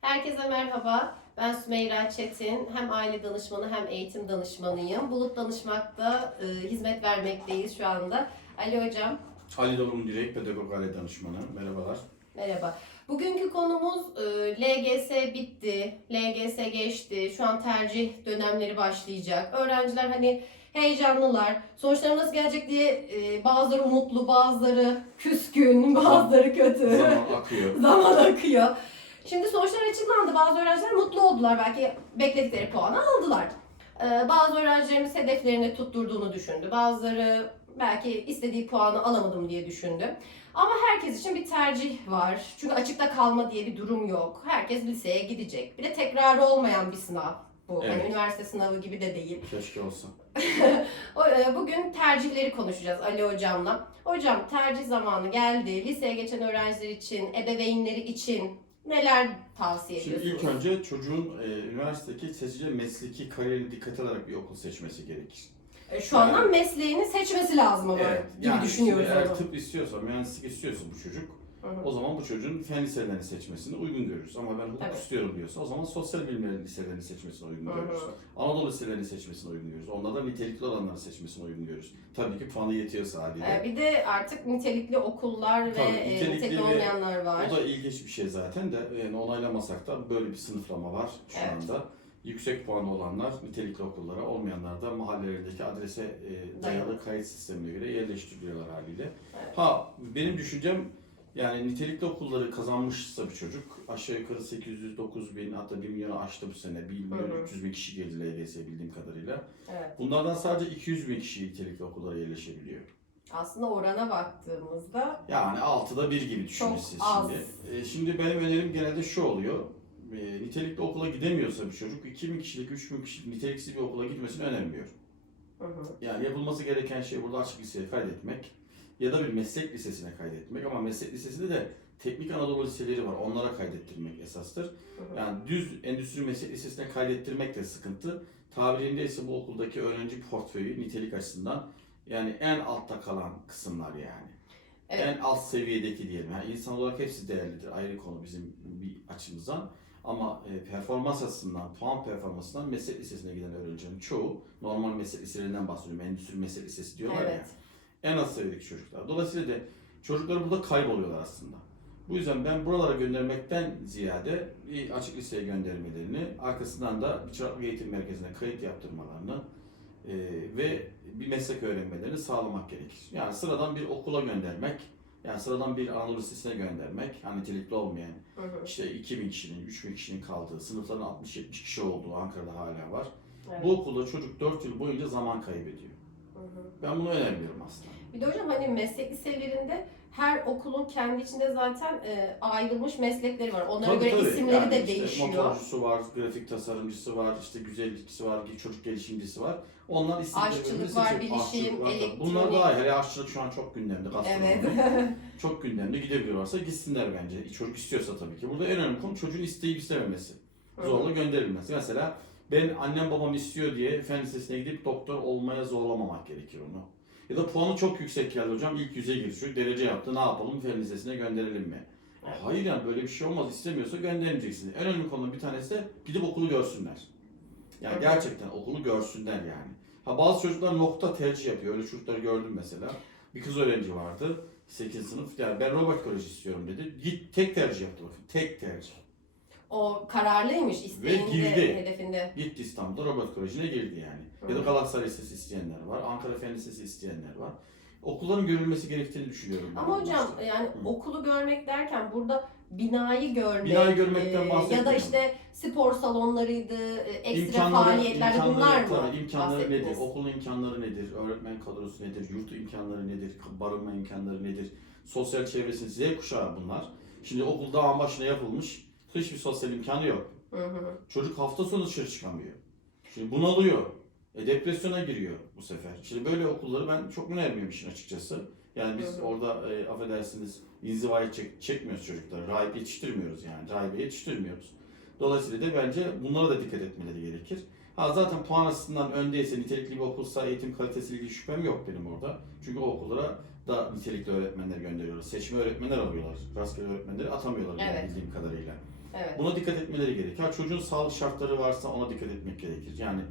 Herkese merhaba. Ben Sümeyra Çetin. Hem aile danışmanı hem eğitim danışmanıyım. Bulut Danışmak'ta e, hizmet vermekteyiz şu anda. Ali Hocam, Ali Dolum Direk, Pedagog Aile Danışmanı. Merhabalar. merhaba. Bugünkü konumuz e, LGS bitti, LGS geçti. Şu an tercih dönemleri başlayacak. Öğrenciler hani heyecanlılar. Sonuçları nasıl gelecek diye e, bazıları umutlu, bazıları küskün, bazıları kötü. Zaman akıyor. Zaman akıyor. Şimdi sonuçlar açıklandı. Bazı öğrenciler mutlu oldular. Belki bekledikleri puanı aldılar. Ee, bazı öğrencilerimiz hedeflerini tutturduğunu düşündü. Bazıları belki istediği puanı alamadım diye düşündü. Ama herkes için bir tercih var. Çünkü açıkta kalma diye bir durum yok. Herkes liseye gidecek. Bir de tekrarı olmayan bir sınav bu. Hani Evet. üniversite sınavı gibi de değil. Keşke olsa. E, Bugün tercihleri konuşacağız Ali Hocam'la. Hocam tercih zamanı geldi. Liseye geçen öğrenciler için, ebeveynleri için neler tavsiye Şimdi ediyorsunuz? ilk önce çocuğun e, üniversitedeki seçeceği mesleki kariyerini dikkat alarak bir okul seçmesi gerekir. E, Şu andan mesleğini seçmesi lazım ama gibi yani düşünüyoruz şimdi eğer onu. tıp istiyorsa, mühendislik istiyorsa bu çocuk, Hı o zaman bu çocuğun fen liselerini seçmesini uygun görürüz. Ama ben hukuk Evet. istiyorum diyorsa o zaman sosyal bilimler liselerini seçmesine uygun Hı görürüz. Anadolu liselerini seçmesine uygun görürüz. Onda da nitelikli olanları seçmesine uygun görürüz. Tabii ki puanı yetiyorsa haliyle. E, Bir de artık nitelikli okullar ve Tabii, e, nitelikli nitelikli ve- olmayanlar var. O da ilginç bir şey zaten de yani onaylamasak da böyle bir sınıflama var şu Evet. anda. Yüksek puanı olanlar nitelikli okullara, olmayanlar da mahallelerindeki adrese e, dayalı kayıt sistemine göre yerleştiriliyorlar haliyle. Evet. Ha benim düşüncem yani nitelikli okulları kazanmışsa bir çocuk aşağı yukarı 800 9 bin hatta 1 milyonu aştı bu sene. 1 milyon Hı hı. 300 bin kişi geldi LGS bildiğim kadarıyla. Evet. Bunlardan sadece 200 bin kişi nitelikli okullara yerleşebiliyor. Aslında orana baktığımızda Yani altıda bir gibi az. şimdi. E, şimdi benim önerim genelde şu oluyor. E, nitelikli okula gidemiyorsa bir çocuk 2000 kişilik, 3000 kişilik niteliksiz bir okula gitmesini önermiyor. hı hı, Yani yapılması gereken şey burada açık liseye kaydetmek ya da bir meslek lisesine kaydetmek ama meslek lisesinde de teknik Anadolu liseleri var. Onlara kaydettirmek esastır. Yani düz endüstri meslek lisesine kaydettirmek de sıkıntı. Tabirinde ise bu okuldaki öğrenci portföyü nitelik açısından yani en altta kalan kısımlar yani. Evet. En alt seviyedeki diyelim. Yani insan olarak hepsi değerlidir. Ayrı konu bizim bir açımızdan. Ama e, performans açısından, puan performansından meslek lisesine giden öğrencilerin çoğu normal meslek liselerinden bahsediyorum. Endüstri meslek lisesi diyorlar Evet. ya. En az seviyedeki çocuklar. Dolayısıyla da çocuklar burada kayboluyorlar aslında. Bu yüzden ben buralara göndermekten ziyade bir açık liseye göndermelerini, arkasından da bir çıraklık eğitim merkezine kayıt yaptırmalarını e, ve bir meslek öğrenmelerini sağlamak gerekir. Yani sıradan bir okula göndermek, yani sıradan bir Anadolu Lisesi'ne göndermek, yani nitelikli olmayan, Hı hı. işte 2000 kişinin, 3000 kişinin kaldığı, sınıfların 60-70 kişi olduğu Ankara'da hala var. Evet. Bu okulda çocuk 4 yıl boyunca zaman kaybediyor. Ben bunu önermiyorum aslında. Bir de hocam hani meslek liselerinde her okulun kendi içinde zaten e, ayrılmış meslekleri var. Onlara Tabii, göre tabii. isimleri Yani de işte değişiyor. Motorcusu var, grafik tasarımcısı var, işte güzellikçisi var, çocuk gelişimcisi var. Onlar istedikleri Aşçılık var, seçip- bilişim, var. elektronik. Bunlar daha. Hele aşçılık şu an çok gündemde. Evet. çok gündemde. Gidebiliyorlarsa gitsinler bence. Çocuk istiyorsa tabii ki. Burada en önemli konu çocuğun isteyip istememesi. Zorla gönderilmesi. Mesela ben annem babam istiyor diye fen lisesine gidip doktor olmaya zorlamamak gerekir onu. Ya da puanı çok yüksek geldi hocam ilk yüze girişiyor. Derece yaptı ne yapalım fen lisesine gönderelim mi? Evet. Hayır yani böyle bir şey olmaz. İstemiyorsa göndermeyeceksin. En önemli konu bir tanesi de gidip okulu görsünler. Yani Evet. gerçekten okulu görsünler yani. Ha bazı çocuklar nokta tercih yapıyor. Öyle çocukları gördüm mesela. Bir kız öğrenci vardı. 8 sınıf. Yani ben robot koleji istiyorum dedi. Git tek tercih yaptı bakın. Tek tercih. O kararlıymış isteğinde, girdi. hedefinde. Gitti İstanbul'da robot kolejine girdi yani. Ya da Hı. Galatasaray Lisesi isteyenler var. Ankara Fen Lisesi isteyenler var. Okulların görülmesi gerektiğini düşünüyorum. Ama hocam amaçla. yani Hı. okulu görmek derken burada binayı görmek, Binayı görmekten e, ya da işte spor salonlarıydı, e, ekstra İmkanları- faaliyetlerde imkanları- bunlar mı? tabii, imkanları nedir? Okulun imkanları nedir? Öğretmen kadrosu nedir? Yurt imkanları nedir? Barınma imkanları nedir? Sosyal çevresi Z kuşağı bunlar. Şimdi okul dağın başına yapılmış. Hiçbir sosyal imkanı yok. Hı hı. Çocuk hafta sonu dışarı çıkamıyor. Şimdi bunalıyor. E, depresyona giriyor bu sefer. Şimdi böyle okulları ben çok önermiyorum işin açıkçası. Yani biz Hı hı. orada e, affedersiniz inzivayı çek, çekmiyoruz çocukları. Rahip yetiştirmiyoruz yani. Rahibe yetiştirmiyoruz. Dolayısıyla da bence bunlara da dikkat etmeleri gerekir. Ha zaten puan açısından öndeyse, nitelikli bir okulsa eğitim kalitesiyle ilgili şüphem yok benim orada. Çünkü o okullara da nitelikli öğretmenler gönderiyoruz. Seçme öğretmenler alıyorlar. Rastgele öğretmenleri atamıyorlar Evet. bildiğim kadarıyla. Evet. Buna dikkat etmeleri gerekiyor. Çocuğun sağlık şartları varsa ona dikkat etmek gerekir. Yani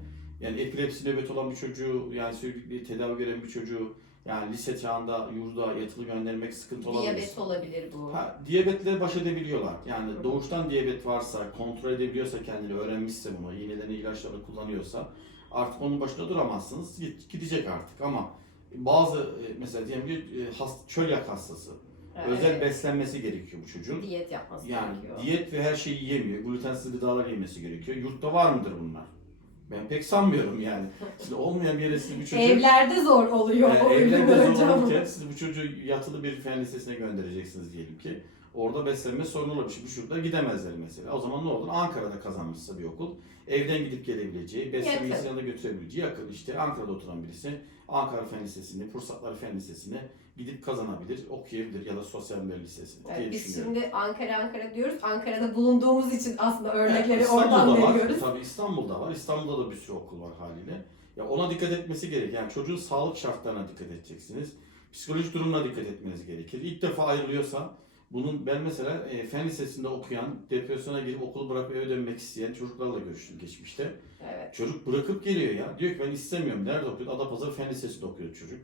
yani epilepsi nöbet olan bir çocuğu, yani sürekli tedavi gören bir çocuğu, yani lise çağında yurda yatılı göndermek sıkıntı olabilir. Diyabet olabilir bu. Ha, diyabetle baş edebiliyorlar. Yani Hı. doğuştan diyabet varsa, kontrol edebiliyorsa kendini, öğrenmişse bunu, iğnelerini, ilaçlarını kullanıyorsa artık onun başında duramazsınız. Gidecek artık ama bazı e, mesela diyelim ki e, çölyak hastası. Evet. Özel beslenmesi gerekiyor bu çocuğun. diyet yapması Yani gerekiyor. diyet ve her şeyi yiyemiyor. Glutensiz gıdalar yemesi gerekiyor. Yurtta var mıdır bunlar? Ben pek sanmıyorum yani. Şimdi olmayan bir yere siz bu çocuğu... Evlerde zor oluyor Yani o evlerde zor olurken siz bu çocuğu yatılı bir fen lisesine göndereceksiniz diyelim ki. Orada beslenme sorunu olabilir. Şimdi şurada gidemezler mesela. O zaman ne olur? Ankara'da kazanmışsa bir okul. Evden gidip gelebileceği, beslenmesini Yakın. yanında götürebileceği yakın işte Ankara'da oturan birisi Ankara Fen Lisesi'ni, Fırsatlar Fen Lisesi'ne gidip kazanabilir, okuyabilir ya da Sosyal Bilimler Lisesi diye Evet, biz düşünüyorum. şimdi Ankara Ankara diyoruz. Ankara'da bulunduğumuz için aslında örnekleri Evet, oradan var. veriyoruz. Tabii İstanbul'da var. İstanbul'da da bir sürü okul var haliyle. Ya ona dikkat etmesi gerek. Yani çocuğun sağlık şartlarına dikkat edeceksiniz. Psikolojik durumuna dikkat etmeniz gerekir. İlk defa ayrılıyorsa bunun ben mesela e, fen lisesinde okuyan, depresyona girip okulu bırakıp eve dönmek isteyen çocuklarla görüştüm geçmişte. Evet. Çocuk bırakıp geliyor ya. Diyor ki ben istemiyorum. Nerede okuyor? Adapazarı Fen Lisesi'nde okuyor çocuk.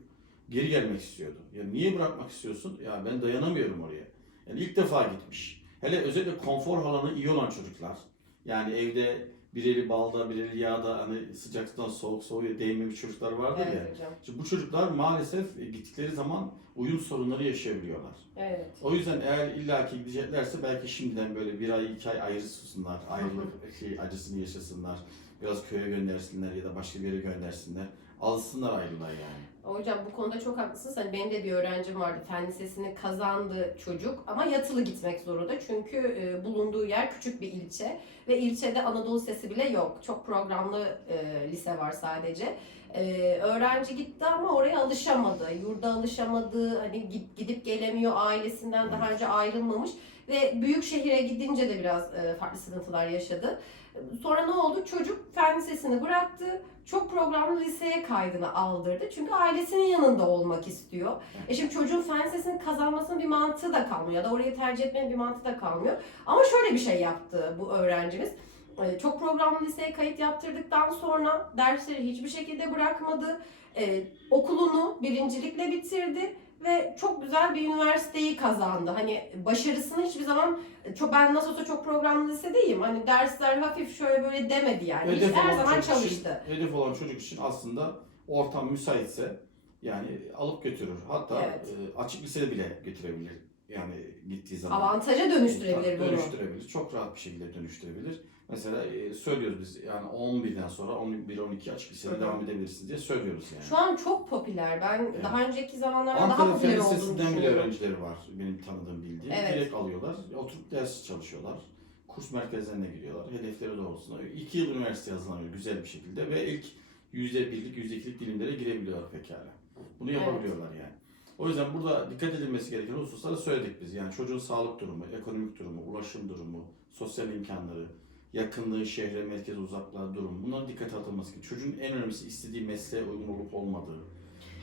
Geri gelmek istiyordu. Ya niye bırakmak istiyorsun? Ya ben dayanamıyorum oraya. Yani ilk defa gitmiş. Hele özellikle konfor alanı iyi olan çocuklar. Yani evde bir eli balda, bir eli yağda hani sıcaktan soğuk soğuğa değmemiş çocuklar vardır ya. Evet hocam. Şimdi bu çocuklar maalesef gittikleri zaman uyum sorunları yaşayabiliyorlar. Evet. O yüzden eğer illaki gideceklerse belki şimdiden böyle bir ay iki ay ayrı sussunlar. Ayrılık şey, acısını yaşasınlar. Biraz köye göndersinler ya da başka bir yere göndersinler. Alışsınlar ayrılığa yani. Hocam bu konuda çok haklısınız. Hani benim de bir öğrencim vardı. Fen lisesini kazandı çocuk ama yatılı gitmek zorunda. Çünkü e, bulunduğu yer küçük bir ilçe ve ilçede Anadolu Lisesi bile yok. Çok programlı e, lise var sadece. E, öğrenci gitti ama oraya alışamadı. Yurda alışamadı. Hani gidip gelemiyor ailesinden daha önce ayrılmamış ve büyük şehire gidince de biraz e, farklı sıkıntılar yaşadı. Sonra ne oldu? Çocuk fen lisesini bıraktı. Çok programlı liseye kaydını aldırdı. Çünkü ailesinin yanında olmak istiyor. E şimdi çocuğun fen lisesini kazanmasının bir mantığı da kalmıyor. Ya da orayı tercih etmenin bir mantığı da kalmıyor. Ama şöyle bir şey yaptı bu öğrencimiz. E, Çok programlı liseye kayıt yaptırdıktan sonra dersleri hiçbir şekilde bırakmadı. E, okulunu birincilikle bitirdi ve çok güzel bir üniversiteyi kazandı. Hani başarısını hiçbir zaman çok ben nasıl olsa çok programlı lisedeyim. Hani dersler hafif şöyle böyle demedi yani. Hiç- her zaman çalıştı. Için, hedef olan çocuk için aslında ortam müsaitse yani alıp götürür. Hatta Evet. e, açık lisede bile götürebilir. Yani gittiği zaman. Avantaja dönüştürebilir bunu. Dönüştürebilir. Çok rahat bir şekilde dönüştürebilir. Mesela e, söylüyoruz biz yani 11'den sonra 11-12 açık lisede devam edebilirsiniz diye söylüyoruz yani. Şu an çok popüler. Ben Evet. daha önceki zamanlarda daha Ankara Fen popüler olduğunu Lisesi'nden bile düşünüyorum. öğrencileri var benim tanıdığım bildiğim. Evet. Direkt alıyorlar, oturup ders çalışıyorlar. Kurs merkezlerine gidiyorlar, hedefleri doğrultusunda. İki yıl üniversite hazırlanıyor güzel bir şekilde ve ilk yüzde birlik, yüzde ikilik dilimlere girebiliyorlar pekala. Bunu Evet. yapabiliyorlar yani. O yüzden burada dikkat edilmesi gereken hususları söyledik biz. Yani çocuğun sağlık durumu, ekonomik durumu, ulaşım durumu, sosyal imkanları, yakınlığı, şehre, merkeze uzaklığa durum. Bunlara dikkat alınması gerekiyor. Çocuğun en önemlisi istediği mesleğe uygun olup olmadığı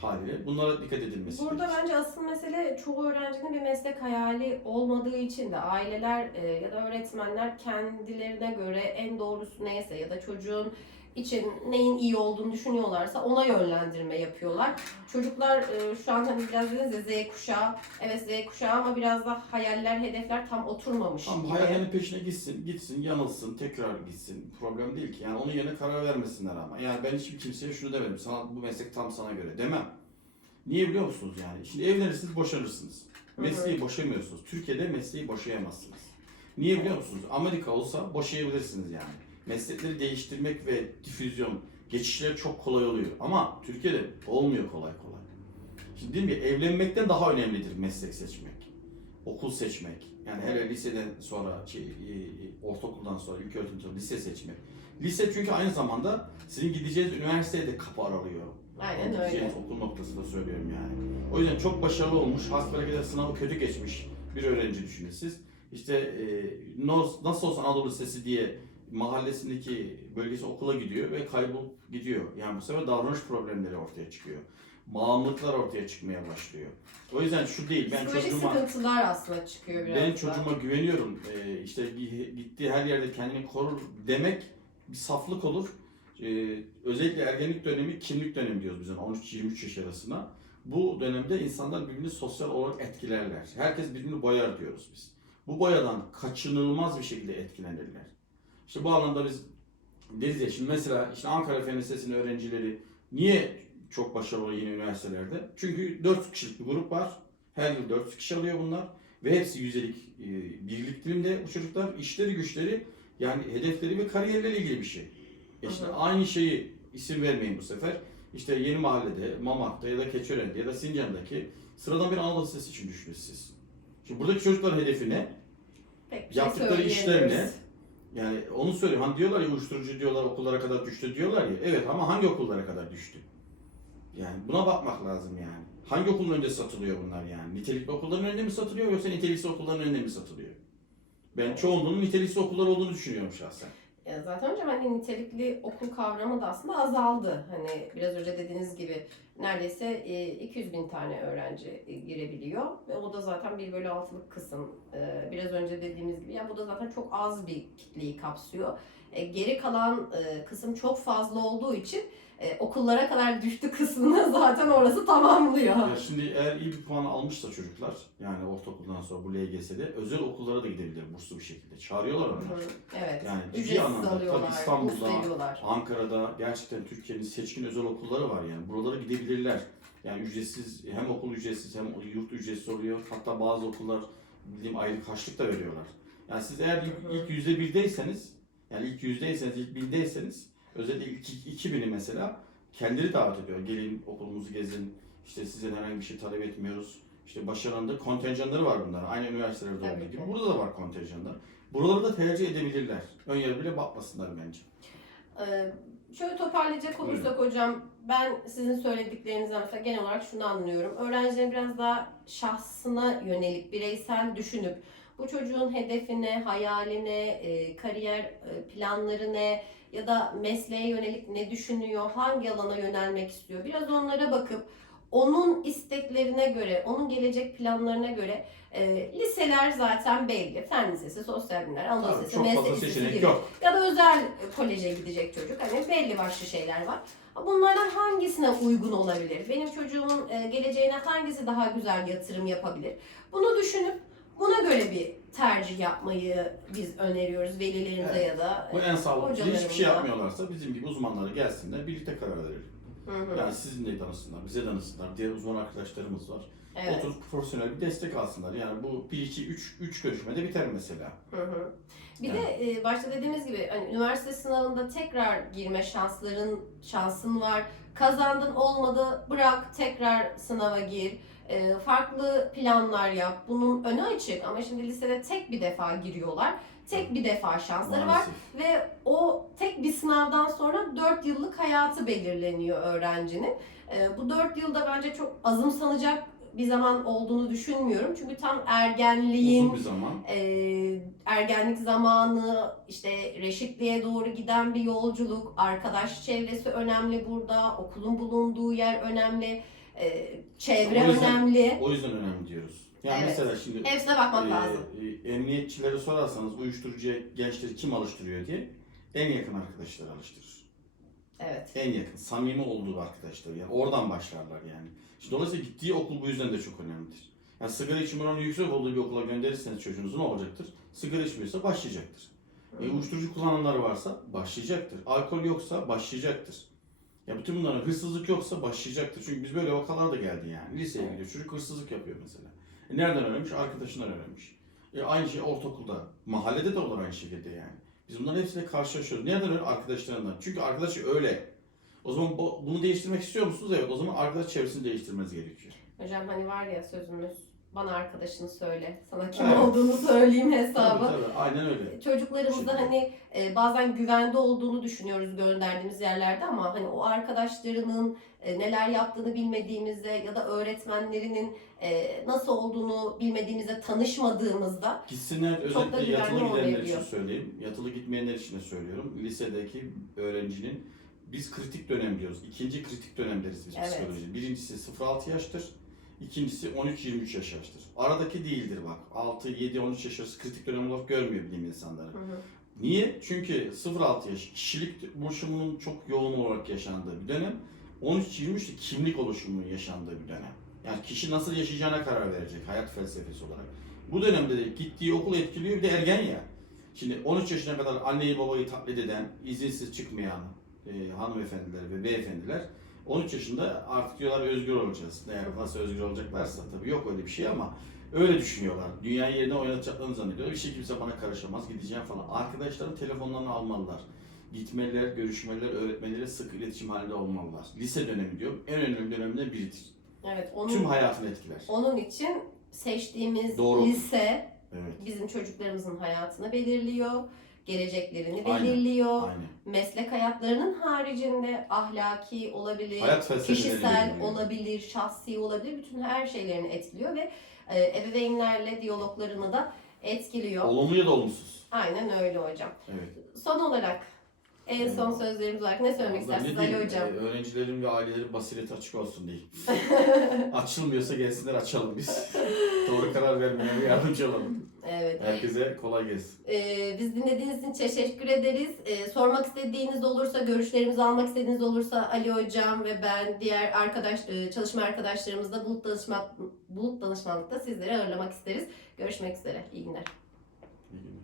haliyle bunlara dikkat edilmesi Burada gerekiyor. bence asıl mesele çoğu öğrencinin bir meslek hayali olmadığı için de aileler e, ya da öğretmenler kendilerine göre en doğrusu neyse ya da çocuğun için neyin iyi olduğunu düşünüyorlarsa ona yönlendirme yapıyorlar. Çocuklar e, şu an hani biraz dediniz ya Z kuşağı, evet Z kuşağı ama biraz da hayaller, hedefler tam oturmamış. Tamam hayalinin peşine gitsin, gitsin, yanılsın, tekrar gitsin. Problem değil ki. Yani onun yerine karar vermesinler ama. Yani ben hiçbir kimseye şunu demedim. Sana bu meslek tam sana göre demem. Niye biliyor musunuz yani? Şimdi evlenirsiniz, boşanırsınız. Mesleği boşamıyorsunuz. Türkiye'de mesleği boşayamazsınız. Niye biliyor musunuz? Amerika olsa boşayabilirsiniz yani. Meslekleri değiştirmek ve difüzyon, geçişler çok kolay oluyor. Ama Türkiye'de olmuyor kolay kolay. Şimdi dedim ya evlenmekten daha önemlidir meslek seçmek. Okul seçmek. Yani hele liseden sonra, şey, e, e, ortaokuldan sonra, ilköğretim sonra lise seçmek. Lise çünkü aynı zamanda sizin gideceğiniz üniversiteye de kapı aralıyor. Aynen öyle. okul noktasında söylüyorum yani. O yüzden çok başarılı olmuş, hasbelkader sınavı kötü geçmiş bir öğrenci düşünün siz. İşte e, nasıl olsa Anadolu Lisesi diye mahallesindeki bölgesi okula gidiyor ve kaybolup gidiyor. Yani bu sefer davranış problemleri ortaya çıkıyor. bağımlılıklar ortaya çıkmaya başlıyor. O yüzden şu değil, ben Psikolojik çocuğuma sıkıntılar aslında çıkıyor biraz ben da. çocuğuma güveniyorum. Ee, işte gi- gittiği her yerde kendini korur demek bir saflık olur. Ee, özellikle ergenlik dönemi kimlik dönemi diyoruz biz ona, 13-23 yaş arasına. Bu dönemde insanlar birbirini sosyal olarak etkilerler. Herkes birbirini boyar diyoruz biz. Bu boyadan kaçınılmaz bir şekilde etkilenirler. İşte bu anlamda biz deriz ya şimdi mesela işte Ankara Fen Lisesi'nin öğrencileri niye çok başarılı yeni üniversitelerde? Çünkü 400 kişilik bir grup var. Her yıl 400 kişi alıyor bunlar. Ve hepsi yüzdelik e, birlik dilimde bu çocuklar işleri güçleri yani hedefleri ve kariyerleriyle ilgili bir şey. E işte aynı şeyi isim vermeyin bu sefer. İşte yeni mahallede, Mamak'ta ya da Keçören'de ya da Sincan'daki sıradan bir Anadolu Lisesi için düşünün siz. Şimdi buradaki çocukların hedefi ne? Pek şey yaptıkları işler ne? Yani onu söylüyorum. Hani diyorlar ya uyuşturucu diyorlar okullara kadar düştü diyorlar ya. Evet ama hangi okullara kadar düştü? Yani buna bakmak lazım yani. Hangi okulun önünde satılıyor bunlar yani? Nitelikli okulların önünde mi satılıyor yoksa niteliksiz okulların önünde mi satılıyor? Ben çoğunluğunun niteliksiz okullar olduğunu düşünüyorum şahsen. Ya zaten hocam hani nitelikli okul kavramı da aslında azaldı. Hani biraz önce dediğiniz gibi neredeyse e, 200 bin tane öğrenci e, girebiliyor. Ve o da zaten 1 bölü 6'lık kısım. E, Biraz önce dediğimiz gibi ya bu da zaten çok az bir kitleyi kapsıyor. E, Geri kalan e, kısım çok fazla olduğu için e, okullara kadar düştü kısmını zaten orası tamamlıyor. Ya şimdi eğer iyi bir puan almışsa çocuklar yani ortaokuldan sonra bu LGS'de özel okullara da gidebilir burslu bir şekilde. Çağırıyorlar hı, Evet. Yani ciddi anlamda, tabii İstanbul'da. Ankara'da gerçekten Türkiye'nin seçkin özel okulları var yani. Buralara gidebilirler. Yani ücretsiz hem okul ücretsiz hem yurt ücretsiz oluyor. Hatta bazı okullar bildiğim ayrı karşılık da veriyorlar. Yani siz eğer ilk, ilk yüzde birdeyseniz yani ilk yüzdeyseniz, ilk bindeyseniz özellikle ilk iki- iki bini mesela kendileri davet ediyor. Gelin okulumuzu gezin. İşte sizden herhangi bir şey talep etmiyoruz. İşte başarında kontenjanları var bunlar. Aynı üniversitelerde olduğu gibi. Burada da var kontenjanlar. Buraları da tercih edebilirler. Ön yarı bile bakmasınlar bence. Ee, şöyle toparlayacak olursak hocam ben sizin söylediklerinizden mesela genel olarak şunu anlıyorum. Öğrencilerin biraz daha şahsına yönelik, bireysel düşünüp bu çocuğun hedefine, hayaline, e, kariyer e, planları ne ya da mesleğe yönelik ne düşünüyor, hangi alana yönelmek istiyor. Biraz onlara bakıp onun isteklerine göre, onun gelecek planlarına göre e, liseler zaten belli. Fen Lisesi, Sosyal Bilimler, Anadolu Tabii, Lisesi, Meslek Lisesi gibi yok. ya da özel koleje gidecek çocuk. Hani belli başlı şeyler var. Bunlardan hangisine uygun olabilir? Benim çocuğumun e, geleceğine hangisi daha güzel yatırım yapabilir? Bunu düşünüp buna göre bir tercih yapmayı biz öneriyoruz velilerimize Evet. ya da Bu en sağlıklı. Hiçbir şey yapmıyorlarsa bizim gibi uzmanları gelsinler, birlikte karar verelim. Hı hı. Yani sizinle danışsınlar, bize danışsınlar. Diğer uzman arkadaşlarımız var. Evet. Oturup profesyonel bir destek alsınlar. Yani bu 1 2 3 3 görüşmede biter mesela. Hı hı. Bir de e, başta dediğimiz gibi hani üniversite sınavında tekrar girme şansların şansın var. Kazandın olmadı bırak tekrar sınava gir. E, farklı planlar yap. Bunun önü açık ama şimdi lisede tek bir defa giriyorlar. Tek bir defa şansları var Maalesef. ve o tek bir sınavdan sonra 4 yıllık hayatı belirleniyor öğrencinin. E, bu 4 yılda bence çok azımsanacak bir zaman olduğunu düşünmüyorum. Çünkü tam ergenliğin Uzun bir zaman. e, ergenlik zamanı, işte reşitliğe doğru giden bir yolculuk, arkadaş çevresi önemli burada, okulun bulunduğu yer önemli, e, çevre O yüzden- önemli. O yüzden önemli diyoruz. Yani Evet. mesela şimdi Hepsine bakmak e, lazım. e, emniyetçilere sorarsanız uyuşturucuya gençleri kim alıştırıyor diye en yakın arkadaşları alıştırır. Evet. En yakın, samimi olduğu arkadaşlar. Yani oradan başlarlar yani. İşte dolayısıyla gittiği okul bu yüzden de çok önemlidir. Yani sigara içim oranı yüksek olduğu bir okula gönderirseniz çocuğunuzu ne olacaktır? Sigara içmiyorsa başlayacaktır. E, uyuşturucu kullananları varsa başlayacaktır. Alkol yoksa başlayacaktır. Ya bütün bunların hırsızlık yoksa başlayacaktır. Çünkü biz böyle vakalar da geldi yani. Liseye gidiyor çocuk hırsızlık yapıyor mesela. E, nereden öğrenmiş? Arkadaşından öğrenmiş. E, aynı şey ortaokulda, mahallede de olur aynı şekilde yani. Biz bunların hepsiyle karşılaşıyoruz. Nereden öyle? Arkadaşlarından. Çünkü arkadaşı öyle. O zaman bu- bunu değiştirmek istiyor musunuz? Evet. O zaman arkadaş çevresini değiştirmeniz gerekiyor. Hocam hani var ya sözümüz, bana arkadaşını söyle, sana kim Evet. olduğunu söyleyeyim Tabii hesabı. tabii. Aynen öyle. Çocuklarımızda Şimdi- hani e, bazen güvende olduğunu düşünüyoruz gönderdiğimiz yerlerde ama hani o arkadaşlarının e, neler yaptığını bilmediğimizde ya da öğretmenlerinin e, nasıl olduğunu bilmediğimizde tanışmadığımızda Gitsinler özellikle yatılı gidenler için söyleyeyim. Yatılı gitmeyenler için de söylüyorum. Lisedeki öğrencinin biz kritik dönem diyoruz. İkinci kritik dönem deriz biz Evet. psikoloji. Birincisi 0-6 yaştır. İkincisi 13-23 yaş yaştır. Aradaki değildir bak. 6, 7, 13 yaş arası kritik dönem olarak görmüyor bilim insanları. Hı hı. Niye? Çünkü 0-6 yaş kişilik oluşumunun çok yoğun olarak yaşandığı bir dönem. 13-23 de kimlik oluşumunun yaşandığı bir dönem. Yani kişi nasıl yaşayacağına karar verecek hayat felsefesi olarak. Bu dönemde de gittiği okul etkiliyor bir de ergen ya. Şimdi 13 yaşına kadar anneyi babayı taklit eden, izinsiz çıkmayan e, hanımefendiler ve beyefendiler 13 yaşında artık diyorlar özgür olacağız. Eğer nasıl özgür olacaklarsa tabii yok öyle bir şey ama öyle düşünüyorlar. Dünyayı yerine oynatacaklarını zannediyorlar. Bir şey kimse bana karışamaz, gideceğim falan. Arkadaşların telefonlarını almalılar. Gitmeliler, görüşmeliler, öğretmenleriyle sık iletişim halinde olmalılar. Lise dönemi diyor. En önemli dönemden biridir. Evet, Tüm onun, hayatını etkiler. onun için seçtiğimiz Doğru. lise Evet. bizim çocuklarımızın hayatını belirliyor, geleceklerini Aynen. belirliyor. Aynen. Meslek hayatlarının haricinde ahlaki olabilir, Hayat kişisel olabilir, şahsi olabilir. Bütün her şeylerini etkiliyor ve e, ebeveynlerle diyaloglarını da etkiliyor. Olumlu ya da olumsuz. Aynen öyle hocam. Evet. Son olarak en son sözlerimiz olarak ne söylemek istersiniz Ali diyeyim, Hocam? e, öğrencilerin ve ailelerin basireti açık olsun diyeyim. Açılmıyorsa gelsinler açalım biz. Doğru karar vermeye yardımcı olalım. Evet. Herkese kolay gelsin. Ee, biz dinlediğiniz için teşekkür ederiz. Ee, sormak istediğiniz olursa, görüşlerimizi almak istediğiniz olursa Ali Hocam ve ben, diğer arkadaş e, çalışma arkadaşlarımızla Bulut, Danışma, Bulut Danışmanlık'ta sizleri ağırlamak isteriz. Görüşmek üzere. İyi günler. İyi günler.